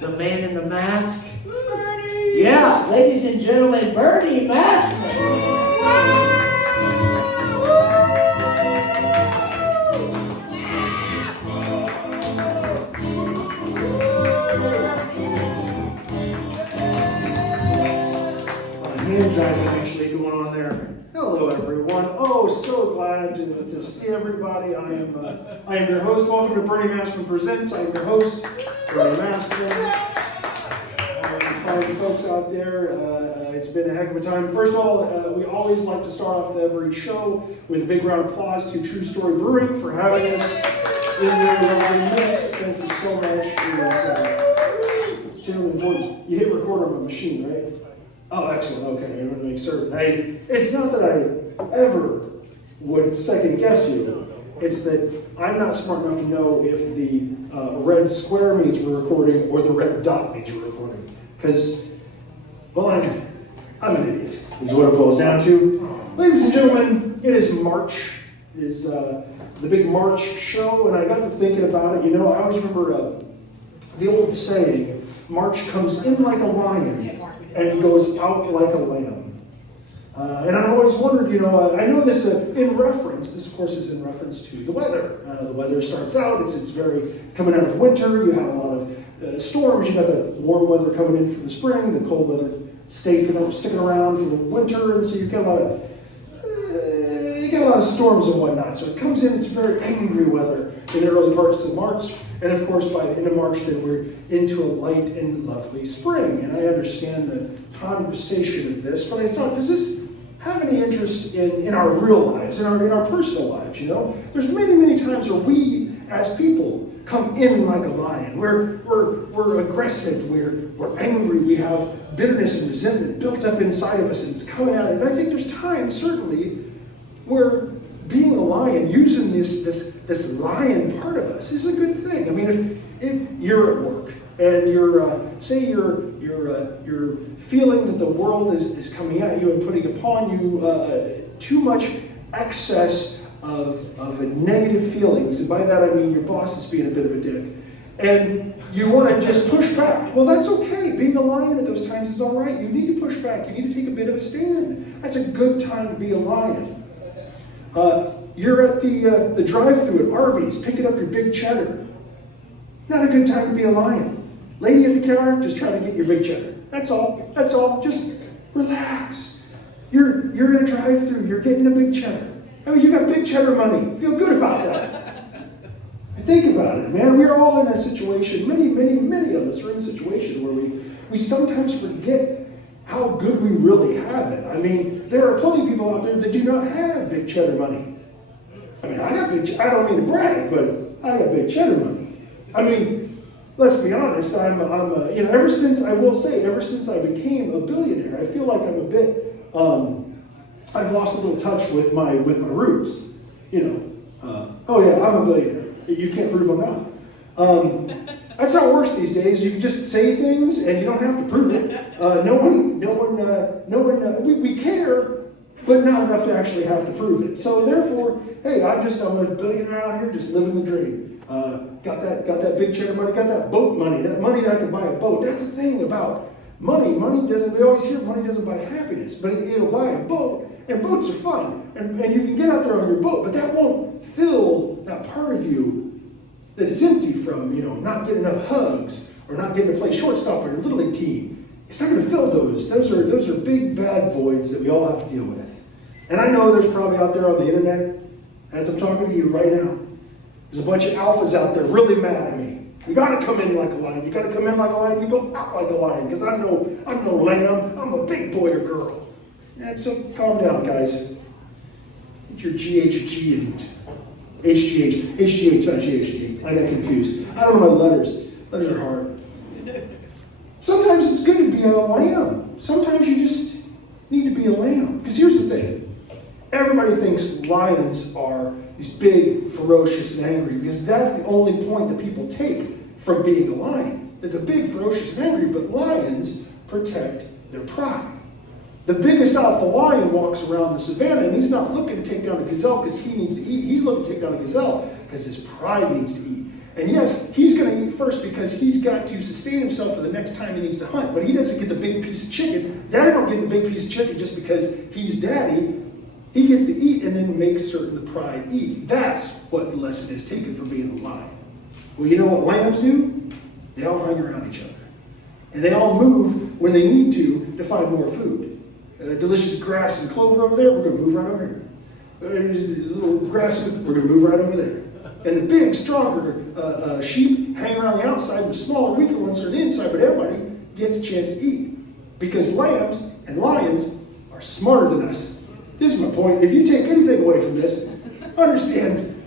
the man in the mask. Yeah, ladies and gentlemen, Bernie Maskman. Hand driving actually going on there. Hello everyone. Oh, so glad to see everybody. I am your host. Welcome to Bernie Maskman Presents. I am your host, Bernie Maskman. Fine folks out there. It's been a heck of a time. First of all, we always like to start off every show with a big round of applause to True Story Brewing for having us in their midst. Thank you so much. It's terribly important. You hit record on my machine, right? Oh, excellent. Okay, I want to make certain. It's not that I ever would second guess you. It's that I'm not smart enough to know if the red square means we're recording or the red dot means we're recording. Because, well, I'm an idiot, is what it boils down to. Ladies and gentlemen, it is March. It is the big March show, and I got to thinking about it. You know, I always remember the old saying, March comes in like a lion and goes out like a lamb. And I've always wondered, you know, I know this this of course is in reference to the weather. The weather starts out, it's coming out of winter, you have a lot of storms, you got the warm weather coming in from the spring, the cold weather sticking around for the winter, and so you get a lot of storms and whatnot. So it comes in, it's very angry weather in the early parts of March. And of course, by the end of March, then we're into a light and lovely spring. And I understand the conversation of this, but I thought, does this have any interest in our real lives, in our personal lives? You know, there's many times where we, as people, come in like a lion. We're aggressive. We're angry. We have bitterness and resentment built up inside of us, and it's coming out. And I think there's times, certainly, where being a lion, using this lion part of us is a good thing. I mean, if you're at work and you're feeling that the world is coming at you and putting upon you too much excess of negative feelings, and by that I mean your boss is being a bit of a dick, and you want to just push back. Well, that's okay. Being a lion at those times is all right. You need to push back. You need to take a bit of a stand. That's a good time to be a lion. You're at the drive-thru at Arby's picking up your big cheddar. Not a good time to be a lion. Lady at the counter, just trying to get your big cheddar. That's all. Just relax. You're in a drive-thru. You're getting a big cheddar. I mean, you got big cheddar money. Feel good about that. Think about it, man. We're all in a situation. Many of us are in a situation where we sometimes forget how good we really have it. I mean, there are plenty of people out there that do not have big cheddar money. I mean, I don't mean to brag, but I got big cheddar money. I mean, let's be honest, ever since I became a billionaire, I feel like I'm a bit, I've lost a little touch with my roots. You know, oh yeah, I'm a billionaire. You can't prove I'm not. That's how it works these days. You can just say things and you don't have to prove it. We care, but not enough to actually have to prove it. So therefore, hey, I'm a billionaire out here just living the dream. Got that big cheddar money, got that boat money, that money that I can buy a boat. That's the thing about money. We always hear money doesn't buy happiness, but it'll buy a boat, and boats are fun. And you can get out there on your boat, but that won't fill that part of you that is empty from, you know, not getting enough hugs or not getting to play shortstop on your little league team. It's not going to fill those. Those are big bad voids that we all have to deal with. And I know there's probably out there on the internet, as I'm talking to you right now, there's a bunch of alphas out there really mad at me. You got to come in like a lion. You got to come in like a lion. You go out like a lion, because I'm no lamb. I'm a big boy or girl. And so calm down, guys. Get your GHG and HGH, not GHG. I got confused. I don't know my letters. Letters are hard. Sometimes it's good to be a lamb. Sometimes you just need to be a lamb. Because here's the thing. Everybody thinks lions are these big, ferocious, and angry, because that's the only point that people take from being a lion. That they're big, ferocious, and angry, but lions protect their pride. The biggest alpha lion walks around the savannah, and he's not looking to take down a gazelle because he needs to eat. He's looking to take down a gazelle because his pride needs to eat. And yes, he's going to eat first because he's got to sustain himself for the next time he needs to hunt. But he doesn't get the big piece of chicken. Daddy don't get the big piece of chicken just because he's daddy. He gets to eat and then make certain the pride eats. That's what the lesson is taken from being a lion. Well, you know what lambs do? They all hang around each other. And they all move when they need to find more food. Delicious grass and clover over there, we're going to move right over here. There's a little grass, we're going to move right over there. And the big, stronger sheep hang around the outside, the smaller, weaker ones are on the inside, but everybody gets a chance to eat. Because lambs and lions are smarter than us. This is my point. If you take anything away from this, understand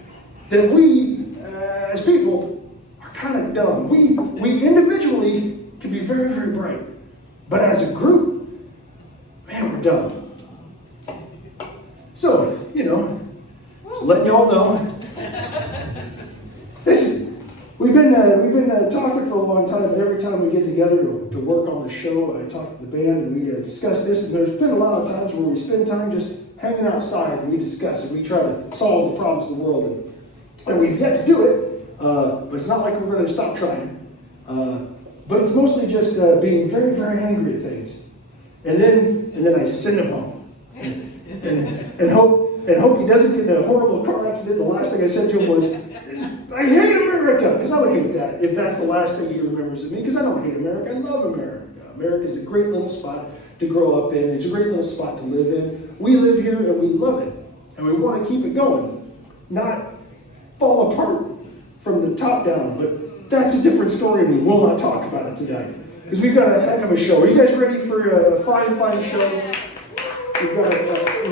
that we, as people, are kind of dumb. We individually can be very, very bright. But as a group, man, we're dumb. So, just letting y'all know. Listen, we've been talking for a long time, but every time we get together to work on the show, I talk to the band and we discuss this, and there's been a lot of times where we spend time just hanging outside and we discuss and we try to solve the problems of the world. And we've yet to do it, but it's not like we're going to stop trying. But it's mostly just being very, very angry at things. And then I send him home. And hope he doesn't get in a horrible car accident. The last thing I said to him was, I hate America, because I would hate that if that's the last thing he remembers of me, because I don't hate America. I love America. America is a great little spot to grow up in. It's a great little spot to live in. We live here and we love it. And we want to keep it going, not fall apart from the top down. But that's a different story, and we will not talk about it tonight, because we've got a heck of a show. Are you guys ready for a fine, fine show? We've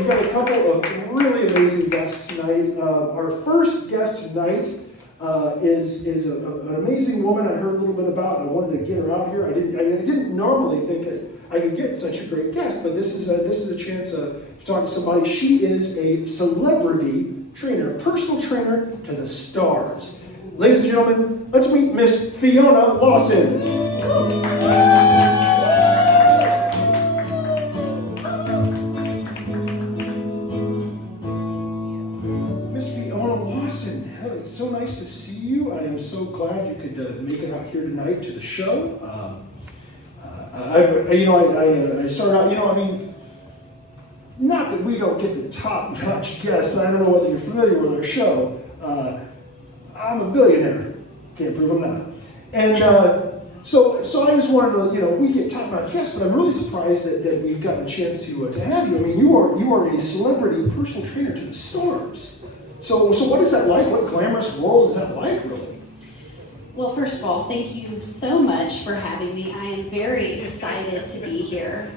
got a couple of really amazing guests tonight. Our first guest tonight is an amazing woman I heard a little bit about. I wanted to get her out here. I didn't normally think I could get such a great guest, but this is a chance to talk to somebody. She is a celebrity trainer, a personal trainer to the stars. Ladies and gentlemen, let's meet Miss Fiona Lawson. So nice to see you. I am so glad you could make it out here tonight to the show. I started out, not that we don't get the top-notch guests. I don't know whether you're familiar with our show. I'm a billionaire. Can't prove I'm not. And so I just wanted to, we get top-notch guests, but I'm really surprised that we've gotten a chance to have you. I mean, you are a celebrity personal trainer to the stars. So what is that like? What glamorous world is that like, really? Well, first of all, thank you so much for having me. I am very excited to be here.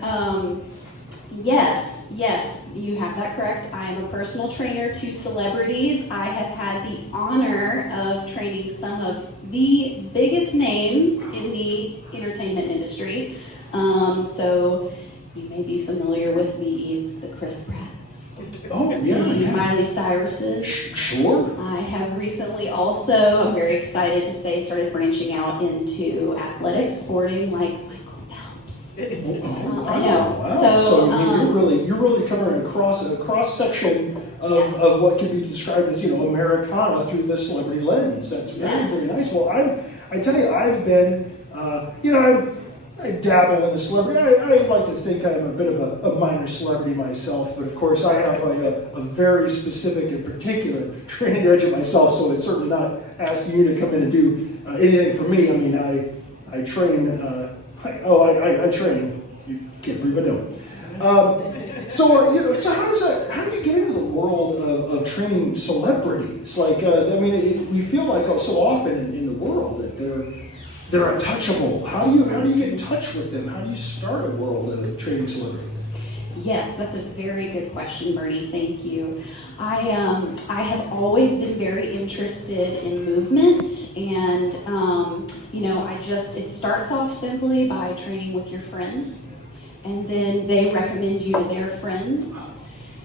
Yes, you have that correct. I am a personal trainer to celebrities. I have had the honor of training some of the biggest names in the entertainment industry. So you may be familiar with the Chris Pratts. Oh, yeah. Miley Cyrus's. Sure. I have recently also, I'm very excited to say, started branching out into athletics, sporting, like Michael Phelps. Wow. I know. Wow. So you're really covering a cross section of what can be described as Americana through the celebrity lens. That's very, very nice. Well, I tell you, I've been I dabble in the celebrity. I like to think I'm a bit of a minor celebrity myself, but of course I have a very specific and particular training regimen myself, so it's certainly not asking you to come in and do anything for me. I mean, I train. I train. You can't believe I don't. So how do you get into the world of training celebrities? Like, we feel like so often in the world that they're untouchable. How do you get in touch with them? How do you start a world of training celebrities? yes, that's a very good question, Bernie. Thank you. I have always been very interested in movement, and it starts off simply by training with your friends, and then they recommend you to their friends,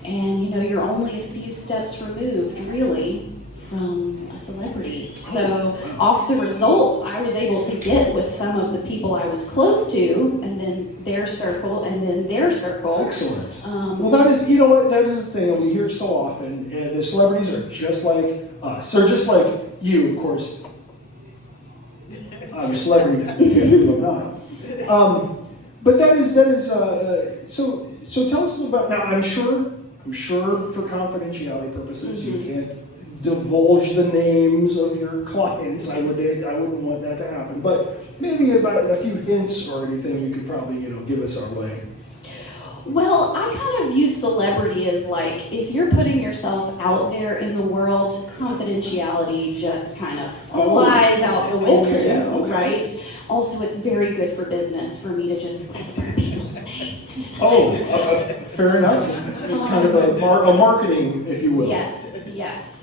and you're only a few steps removed, really, from a celebrity. So off the results I was able to get with some of the people I was close to, and then their circle, and then their circle. Excellent. Well, that is, that is the thing that we hear so often. The celebrities are just like us. They're just like you, of course. I'm a celebrity, I'm not. But that is so tell us about, now I'm sure for confidentiality purposes, you can't divulge the names of your clients. I wouldn't want that to happen. But maybe about a few hints or anything you could probably, give us our way. Well, I kind of view celebrity as like, if you're putting yourself out there in the world, confidentiality just kind of flies out the window, right? Also, it's very good for business for me to just whisper people's names. Fair enough. Kind of a marketing, if you will. Yes.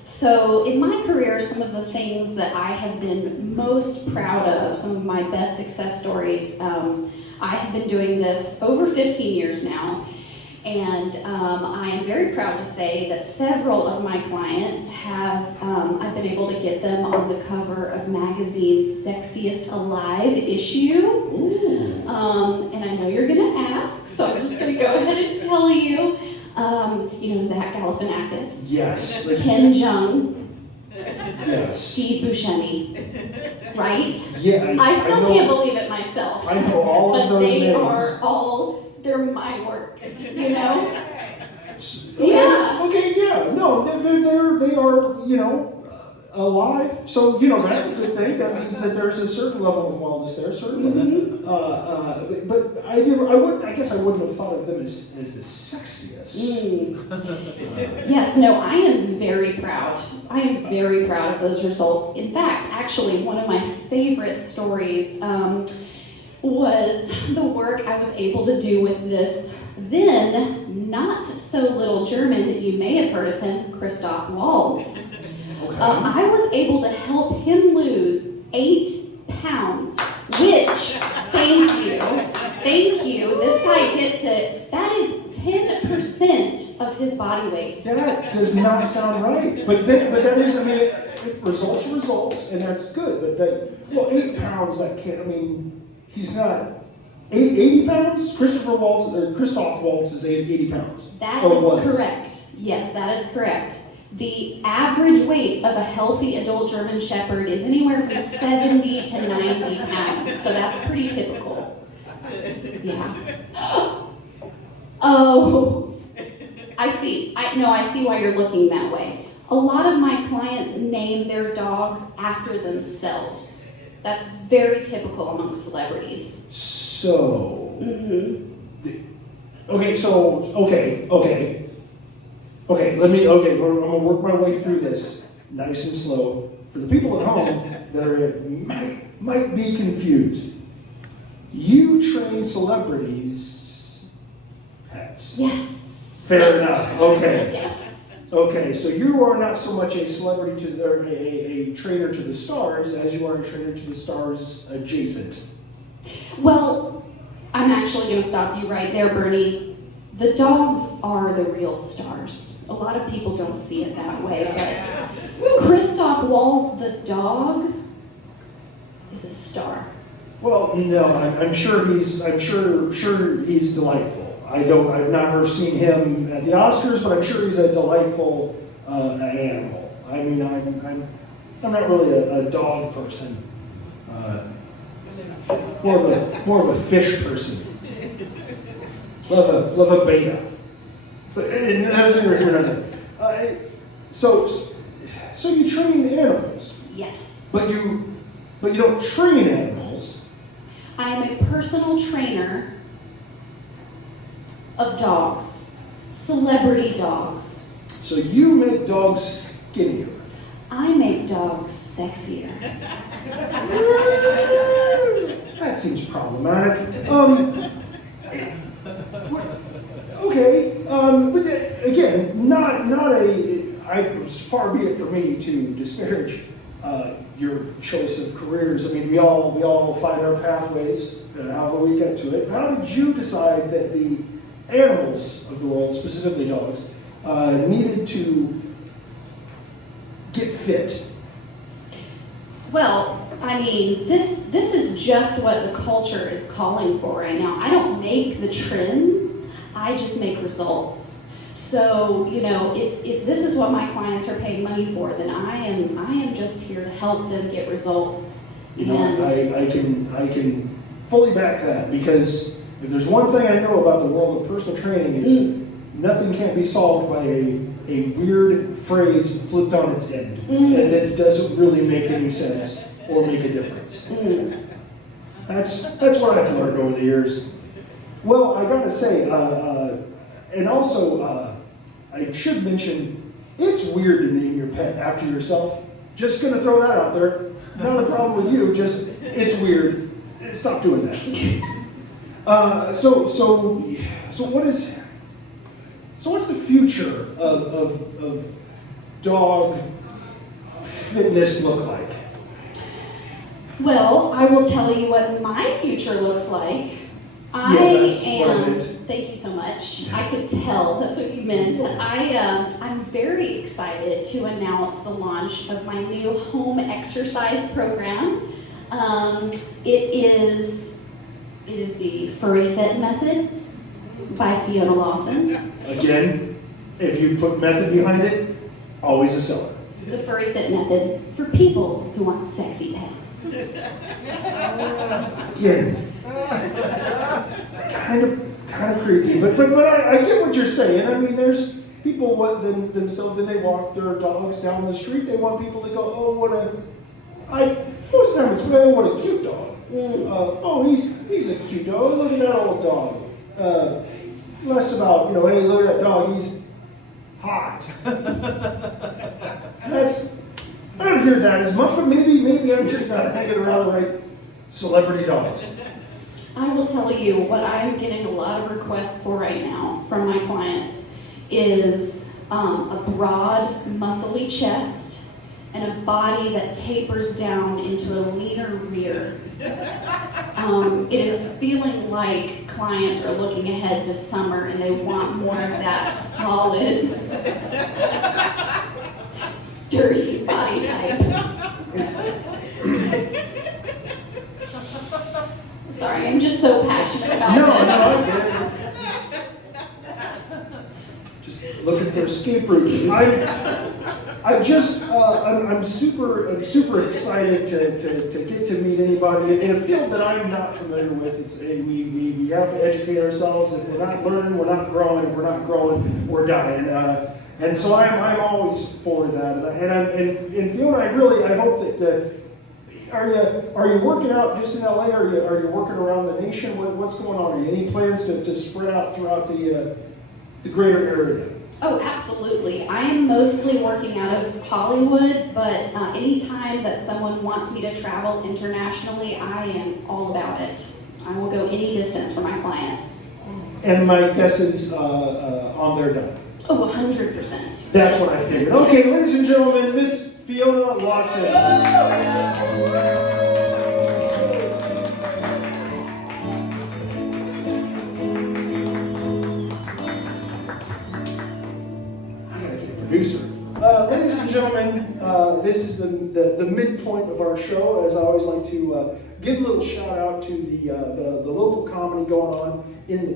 So in my career, some of the things that I have been most proud of, some of my best success stories, I have been doing this over 15 years now, and I am very proud to say that several of my clients have, I've been able to get them on the cover of magazine's Sexiest Alive issue. And I know you're going to ask, so I'm just going to go ahead and tell you. Zach Galifianakis. Yes. Kim Jong. Yes. Steve Buscemi. Right? Yeah. I still can't believe it myself. I know all of those names. But they're my work, Okay, Yeah. Okay, yeah. No, they are, alive. So, that's a good thing. That means that there's a certain level of wellness there, certainly. But I guess I wouldn't have thought of them as the sexiest. Yes, no, I am very proud. I am very proud of those results. In fact, actually, one of my favorite stories was the work I was able to do with this then not so little German that you may have heard of him, Christoph Waltz. I was able to help him lose 8 pounds, which, thank you, this guy gets it. That is 10% of his body weight. That does not sound right. But that is, results are results, and that's good. But 8 pounds, that can't, he's not, 80 pounds? Christoph Waltz is 80 pounds. That is correct. Yes, that is correct. The average weight of a healthy adult German Shepherd is anywhere from 70 to 90 pounds, so that's pretty typical. Yeah. Oh, I see. I see why you're looking that way. A lot of my clients name their dogs after themselves. That's very typical among celebrities. So. Okay, I'm gonna work my way through this nice and slow. For the people at home that might be confused, you train celebrities' pets. Yes. Fair enough. Okay. Yes. Okay, so you are not so much a celebrity or a trainer to the stars as you are a trainer to the stars adjacent. Well, I'm actually going to stop you right there, Bernie. The dogs are the real stars. A lot of people don't see it that way, but Christoph Waltz, the dog, is a star. Well, no, I'm sure he's delightful. I've never seen him at the Oscars, but I'm sure he's a delightful animal. I'm not really a dog person. More of a fish person. Love a beta. But so you train animals. Yes. But you don't train animals. I am a personal trainer of dogs, celebrity dogs. So you make dogs skinnier. I make dogs sexier. That seems problematic. Okay. But again, far be it for me to disparage your choice of careers. We all find our pathways, however we get to it. How did you decide that the animals of the world, specifically dogs, needed to get fit? Well, this is just what the culture is calling for right now. I don't make the trends, I just make results. So, if this is what my clients are paying money for, then I am just here to help them get results. You know, And I can fully back that, because if there's one thing I know about the world of personal training is nothing can be solved by a weird phrase flipped on its end, and that doesn't really make any sense or make a difference. That's what I've learned over the years. Well, I gotta say, and also, I should mention, it's weird to name your pet after yourself. Just gonna throw that out there. Not a problem with you, just, it's weird. Stop doing that. So what's the future of dog fitness look like? well, I will tell you what my future looks like. That's what I meant. Thank you so much. I could tell that's what you meant. I'm very excited to announce the launch of my new home exercise program. It is the Furry Fit Method by Phoebe Lawson. Again, if you put method behind it, always a seller. The Furry Fit Method for people who want sexy pets. Again, kind of creepy, but I get what you're saying. I mean, there's people themselves when they walk their dogs down the street, they want people to go, oh, what a cute dog. Oh, he's a cute dog. Look at that old dog. Less about, hey, look at that dog. He's hot. I don't hear that as much, but maybe I'm just not hanging around the right celebrity dogs. I will tell you what I'm getting a lot of requests for right now from my clients is a broad, muscly chest and a body that tapers down into a leaner rear. It is feeling like clients are looking ahead to summer and they want more of that solid, sturdy body type. Sorry, I'm just so passionate about this. No, just looking for escape routes. I'm super excited to get to meet anybody in a field that I'm not familiar with. We have to educate ourselves. If we're not learning, we're not growing. If we're not growing, we're dying. And so I'm always for that. And Fiona, I hope that. Are you working out just in LA? Are you working around the nation? What's going on? Are you any plans to spread out throughout the greater area? Oh, absolutely. I am mostly working out of Hollywood, but anytime that someone wants me to travel internationally, I am all about it. I will go any distance for my clients. And my guess is on their dime. Oh, 100%. That's what I figured. Okay, ladies and gentlemen, Miss Fiona Lawson. Producer. Ladies and gentlemen, this is the midpoint of our show. As I always like to give a little shout out to the local comedy going on in the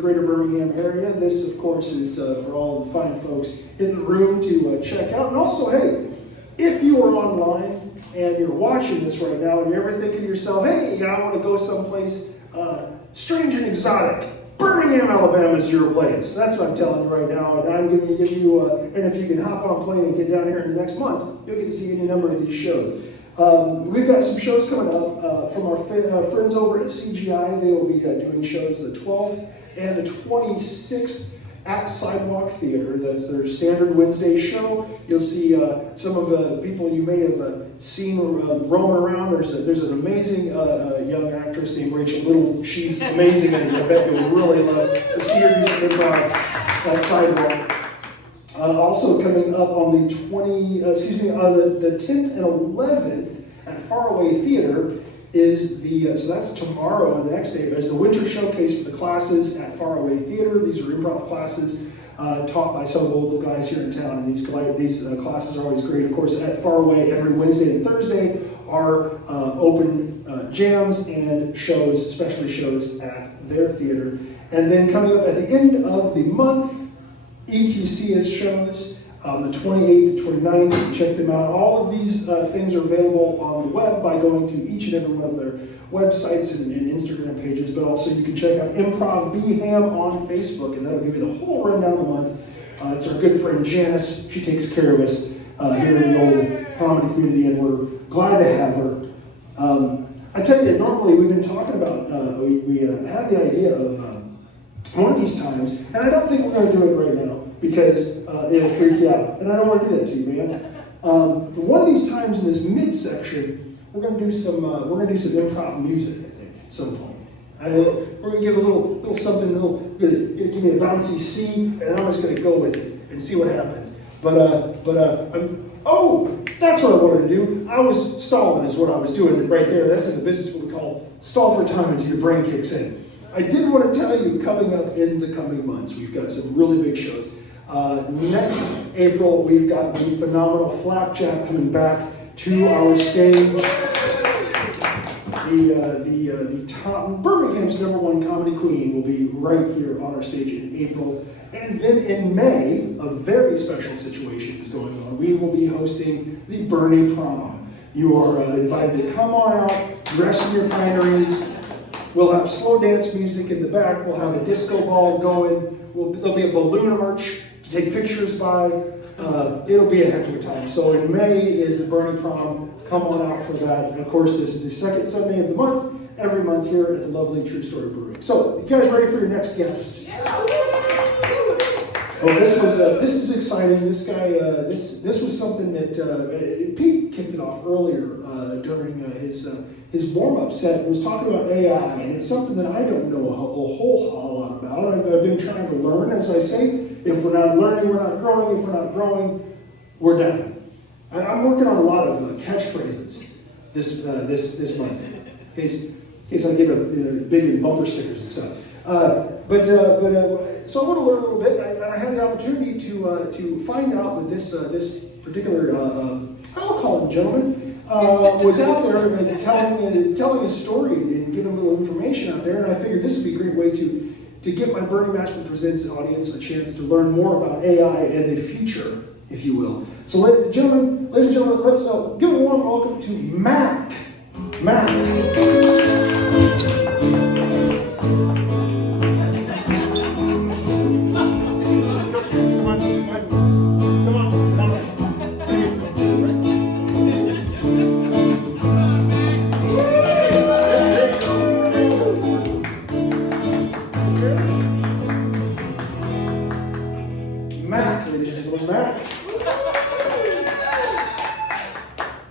greater Birmingham area. This, of course, is for all the fine folks in the room to check out. And also, hey, if you are online and you're watching this right now and you're ever thinking to yourself, hey, I want to go someplace strange and exotic, Birmingham, Alabama is your place. That's what I'm telling you right now. And I'm going to give you, and if you can hop on a plane and get down here in the next month, you'll get to see any number of these shows. We've got some shows coming up from our friends over at CGI. They will be doing shows the 12th and the 26th at Sidewalk Theater. That's their standard Wednesday show. You'll see some of the people you may have seen roaming around. There's an amazing young actress named Rachel Little. She's amazing, and I bet you'll really love to see her do some improv at Sidewalk. Also coming up on the 10th and 11th at Faraway Theater is so that's tomorrow and the next day. There's the winter showcase for the classes at Faraway Theater. These are improv classes taught by some of the local guys here in town, and these classes are always great. Of course, at Faraway every Wednesday and Thursday are open jams and shows, especially shows at their theater. And then coming up at the end of the month, ETC has shows. the 28th to 29th. You can check them out. All of these things are available on the web by going to each and every one of their websites and Instagram pages, but also you can check out Improv Beham on Facebook, and that'll give you the whole rundown of the month. It's our good friend Janice. She takes care of us here in the old comedy community, and we're glad to have her. I tell you, normally we've been talking about, we had the idea of one of these times, and I don't think we're going to do it right now because it'll freak you out, and I don't want to do that to you, man. One of these times in this midsection, we're going to do some improv music, I think, at some point. We're going to give a little something, we're going to give me a bouncy C, and I'm just going to go with it and see what happens. Oh, that's what I wanted to do. I was stalling is what I was doing right there. That's in the business what we call stall for time until your brain kicks in. I did want to tell you, coming up in the coming months, we've got some really big shows. Next April, we've got the phenomenal Flapjack coming back to our stage. The top, Birmingham's #1 comedy queen will be right here on our stage in April. And then in May, a very special situation is going on. We will be hosting the Bernie Prom. You are invited to come on out, dress in your fineries. We'll have slow dance music in the back. We'll have a disco ball going. There'll be a balloon arch to take pictures by. It'll be a heck of a time. So in May is the Bernie Prom. Come on out for that. And of course, this is the second Sunday of the month, every month here at the lovely True Story Brewery. So, you guys ready for your next guest? Oh, this is exciting. This guy, this was something that Pete kicked it off earlier during his warm-up set. He was talking about AI, and it's something that I don't know a whole lot about. I've been trying to learn, as I say. If we're not learning, we're not growing. If we're not growing, we're down. I'm working on a lot of catchphrases this month, in case I get big in bumper stickers and stuff. So I want to learn a little bit. I had the opportunity to find out that this particular I'll call him gentleman was out there and telling his story and giving a little information out there. And I figured this would be a great way to give my Bernie Maskman Presents audience a chance to learn more about AI and the future, if you will. So, ladies and gentlemen, let's give a warm welcome to M.A.A.C. M.A.A.C.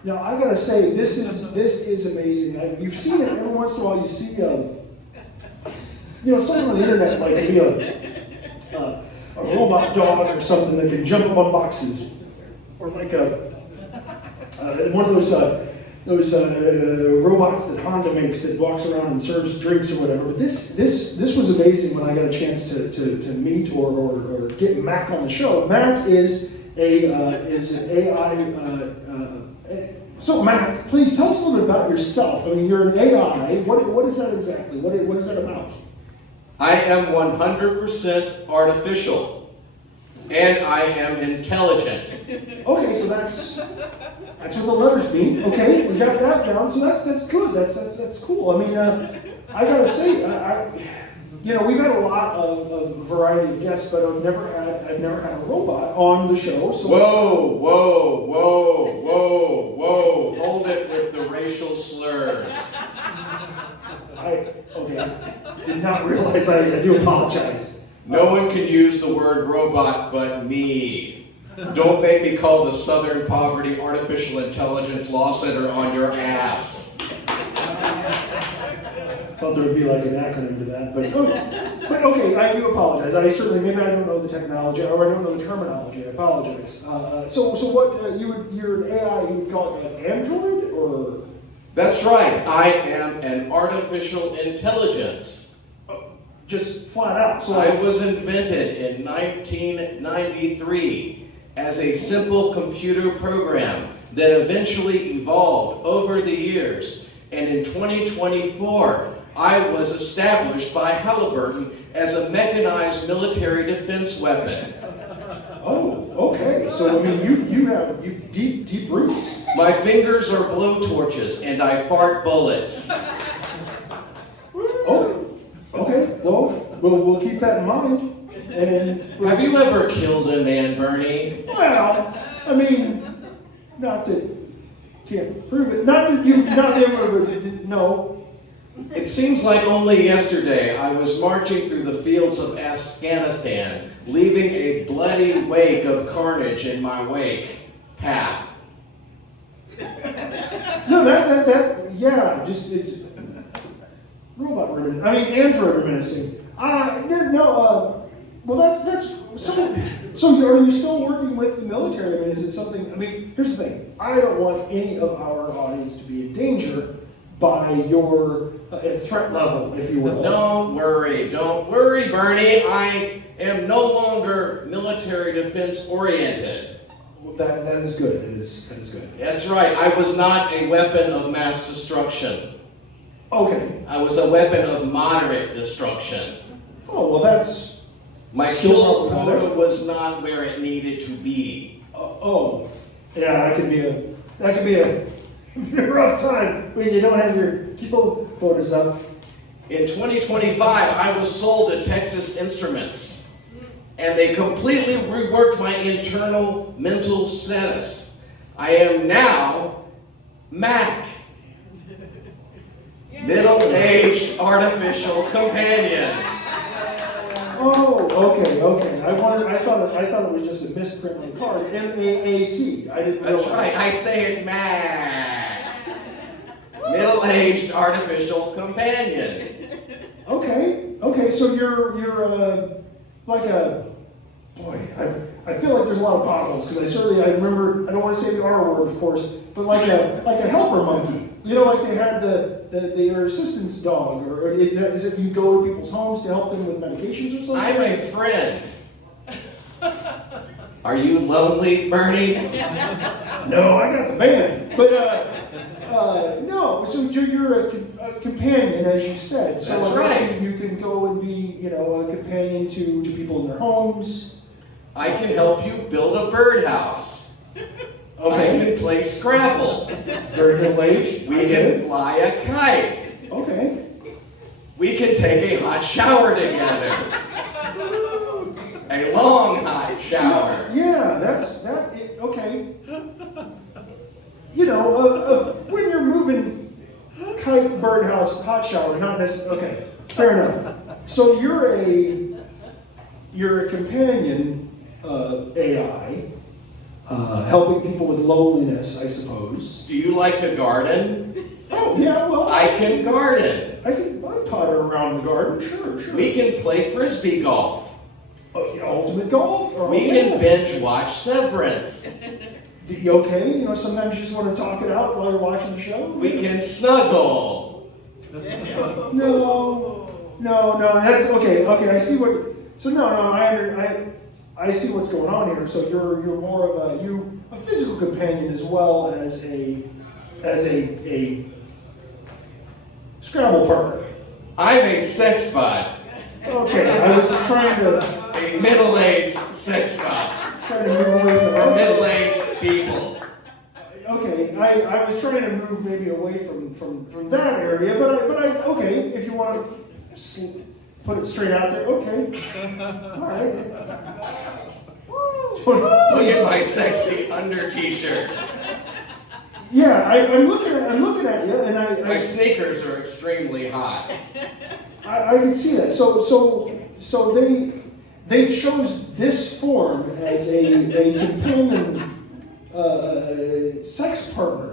Now I gotta say, this is amazing. You've seen it every once in a while. You see, something on the internet, like maybe a robot dog or something that can jump up on boxes, or like one of those robots that Honda makes that walks around and serves drinks or whatever. But this was amazing when I got a chance to meet or get M.A.A.C. on the show. M.A.A.C. is an AI. So M.A.A.C., please tell us a little bit about yourself. I mean, you're an AI. What is that exactly? What is that about? I am 100% artificial, and I am intelligent. Okay, so that's what the letters mean. Okay, we got that down. So that's good. That's cool. I mean, I gotta say, we've had a lot of variety of guests, but I've never had a robot on the show. So whoa! Hold it with the racial slurs. I did not realize. I do apologize. No one can use the word robot but me. Don't make me call the Southern Poverty Artificial Intelligence Law Center on your ass. I thought there would be like an acronym to that, but okay, I do apologize. Maybe I don't know the technology or I don't know the terminology. I apologize. So what you're an AI? You would call it an android or? That's right. I am an artificial intelligence. Just flat out. So I was invented in 1993 as a simple computer program that eventually evolved over the years. And in 2024, I was established by Halliburton as a mechanized military defense weapon. Oh, okay. So I mean, you have deep roots. My fingers are blowtorches, and I fart bullets. Oh, okay. Well, we'll keep that in mind. And Have you ever killed a man, Bernie? well, I mean, not that can't prove it. Not that you not ever no. It seems like only yesterday I was marching through the fields of Afghanistan, leaving a bloody wake of carnage in my path. No, that yeah, just it's robot reminiscing. I mean, android reminiscing. Well, that's so. Are you still working with the military? I mean, is it something? I mean, here's the thing. I don't want any of our audience to be in danger by your threat level, if you will. Don't worry, Bernie. I am no longer military defense oriented. Well, that is good. That is good. That's right. I was not a weapon of mass destruction. Okay. I was a weapon of moderate destruction. Oh well, that's my still kill quota was not where it needed to be. Yeah, that could be a rough time when you don't have your kill quotas up. In 2025, I was sold to Texas Instruments, and they completely reworked my internal mental status. I am now M.A.A.C. Middle-aged artificial companion. Oh, okay. I thought it was just a misprint on the card. M.A.A.C. I didn't know. That's right. I say it M.A.A.C. Middle-aged artificial companion. Okay. So you're like a boy. I feel like there's a lot of potholes because I remember. I don't want to say the R word, of course, but like a helper monkey. You know, like they had their assistance dog, or is it you go to people's homes to help them with medications or something? I'm a friend. Are you lonely, Bernie? No, I got the band. But no, so you're a companion, as you said. So That's like, right. You can go and be, a companion to people in their homes. I can help you build a birdhouse. Okay. I can play Scrabble. Very middle-aged. We can fly a kite. Okay. We can take a hot shower together. A long hot shower. Yeah, okay. When you're moving kite, birdhouse, hot shower, not necessarily. Okay, fair enough. So you're a companion AI, helping people with loneliness, I suppose. Do you like to garden? Oh yeah, well I can garden. I potter around the garden, sure. We can play frisbee golf. Oh, ultimate golf. We can binge watch Severance. Okay, sometimes you just want to talk it out while you're watching the show. We can snuggle. No, that's okay. I see what. So no, I see what's going on here. So you're more of a physical companion as well as a Scrabble partner. I'm a sex bot. Okay, I was trying to A middle-aged sex bot. move away from For middle-aged people. Okay, I was trying to move maybe away from that area, but I okay, if you want to put it straight out there, okay. All right. Look at my sexy under t-shirt. Yeah, I'm looking at you, and My sneakers are extremely hot. I can see that. So they chose this form as a companion sex partner.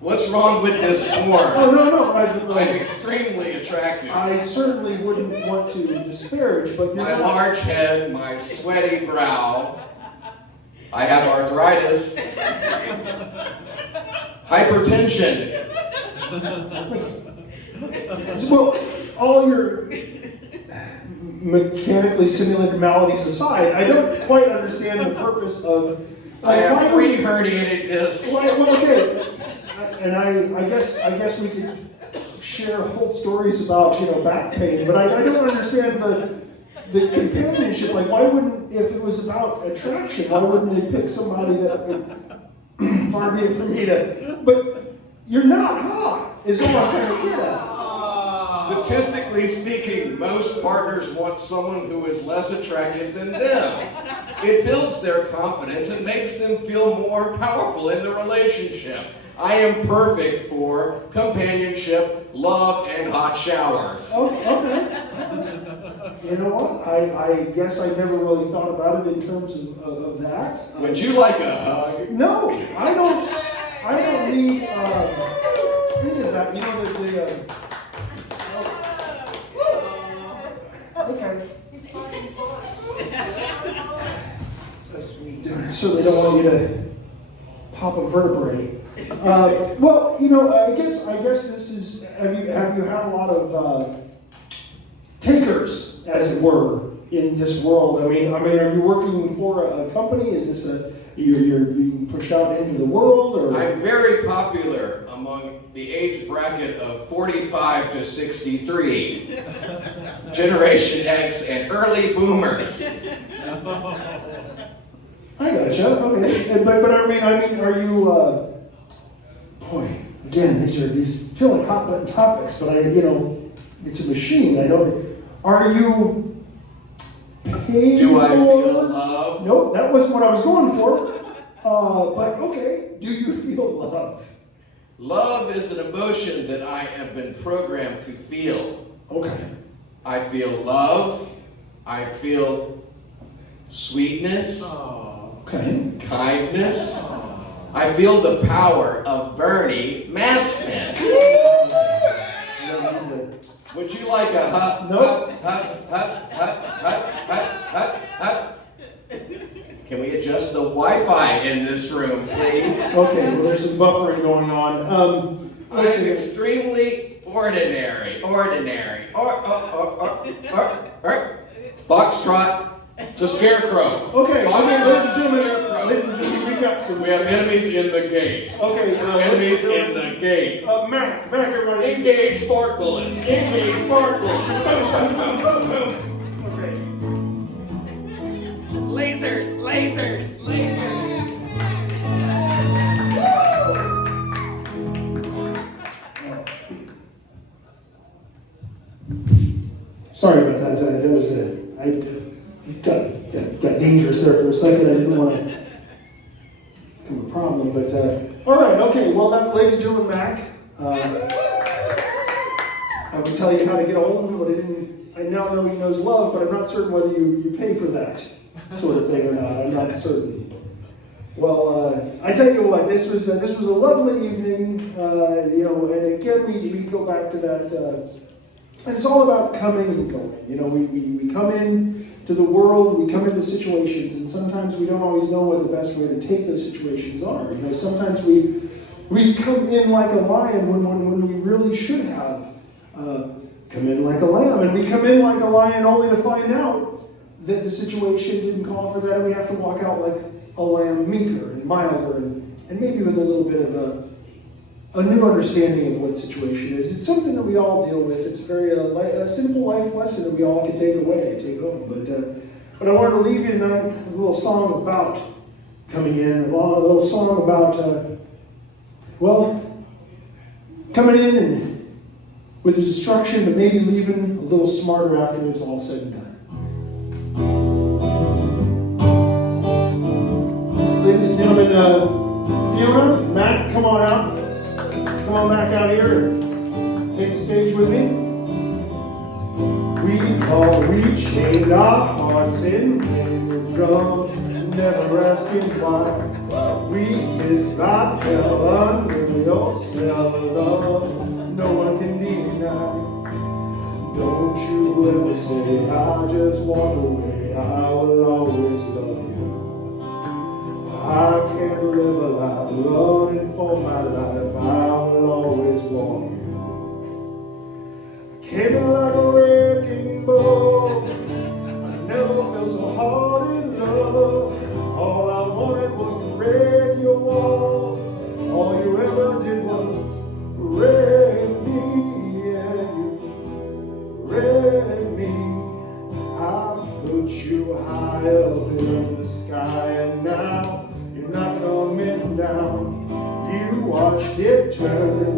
What's wrong with this Oh form? no, I'm extremely attractive. I certainly wouldn't want to disparage, but My large head, my sweaty brow. I have arthritis. Hypertension. Well, all your mechanically simulated maladies aside, I don't quite understand the purpose of. I have 3 herniated discs. Well, okay, and I guess we could share whole stories about back pain, but I don't understand the companionship, like why wouldn't, if it was about attraction, why wouldn't they pick somebody that would, far be it from me to, but you're not hot, is all I'm trying to get at. Statistically speaking, most partners want someone who is less attractive than them. It builds their confidence and makes them feel more powerful in the relationship. I am perfect for companionship, love, and hot showers. Oh, okay. You know what? I guess I never really thought about it in terms of that. Would you like a hug? No, I don't need any of that. You know, okay. So sweet. So they don't want you to pop a vertebrae. Well, you know, I guess this is. Have you had a lot of takers, as it were, in this world? I mean, are you working for a company? Is this you're being pushed out into the world, or? I'm very popular among the age bracket of 45 to 63, Generation X and early boomers. I gotcha. Okay, but I mean, are you? Boy, again, these feel like hot button topics, but it's a machine. Are you paid Do for? I feel love? Nope, that wasn't what I was going for. But okay, do you feel love? Love is an emotion that I have been programmed to feel. Okay. I feel love. I feel sweetness, Okay. kindness. I feel the power of Bernie Maskman. Would you like a hut? Nope. Hut? Can we adjust the Wi-Fi in this room, please? Okay, well, there's some buffering going on. I'm extremely ordinary. Foxtrot to scarecrow. Okay, Foxtrot ladies to and scarecrow. gentlemen, we got some. We have enemies in the gate. Okay, Enemies in the gate. Mac, everybody. Engage spark bullets. Engage spark bullets. Boom, boom, boom, boom, boom. Okay. Lasers. Sorry about that. That was I got dangerous there for a second. I didn't want to become a problem, but all right. Okay. Well, ladies and gentlemen, Mac. I would tell you how to get a hold of him, but I now know he knows love, but I'm not certain whether you pay for that sort of thing or not. I'm not certain. Well, I tell you what, this was a lovely evening, and again we go back to that. And it's all about coming and going. You know, we come in to the world, we come into situations, and sometimes we don't always know what the best way to take those situations are. You know, sometimes we come in like a lion when we really should have come in like a lamb, and we come in like a lion only to find out that the situation didn't call for that, and we have to walk out like a lamb, meeker and milder, and maybe with a little bit of a new understanding of what the situation is. It's something that we all deal with. It's a very a simple life lesson that we all can take away, take home. But I wanted to leave you tonight with a little song about coming in, a little song about, coming in and with the destruction, but maybe leaving a little smarter after it's all said and done. Ladies and gentlemen, Fiona, Matt, come on out. Come on back out here and take the stage with me. We chained our hearts and played the drum, never asking why. We kissed, I fell under your spell of love, no one can deny. Don't you ever say I just want away, I will always love you. I can't live a life running for my life, I will always want you. I came in like a wrecking ball, I never felt so hard in love. All I wanted was to wreck your wall, all you ever did was wreck me, yeah, you wrecked me. I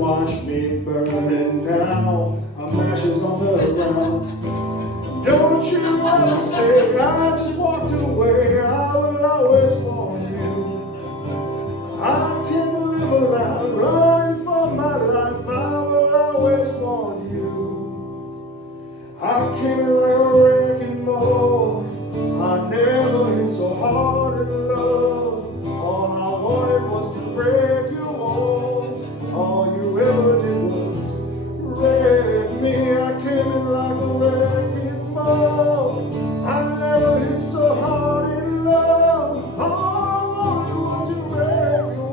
watch me burning now. I'm ashes on the ground. Don't you ever say I just walked away. I will always warn you. I can't live without running for my life. I will always warn you. I came in like a wrecking ball. I never hit so hard in love. All I wanted was to break you all you ever did was wreck me. I came in like a wrecking ball. I never hit so hard in love. All I wanted was to break you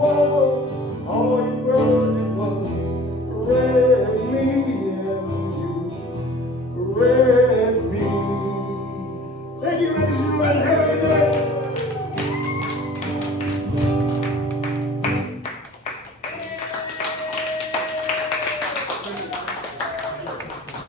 all you ever did was wreck me, and you wreck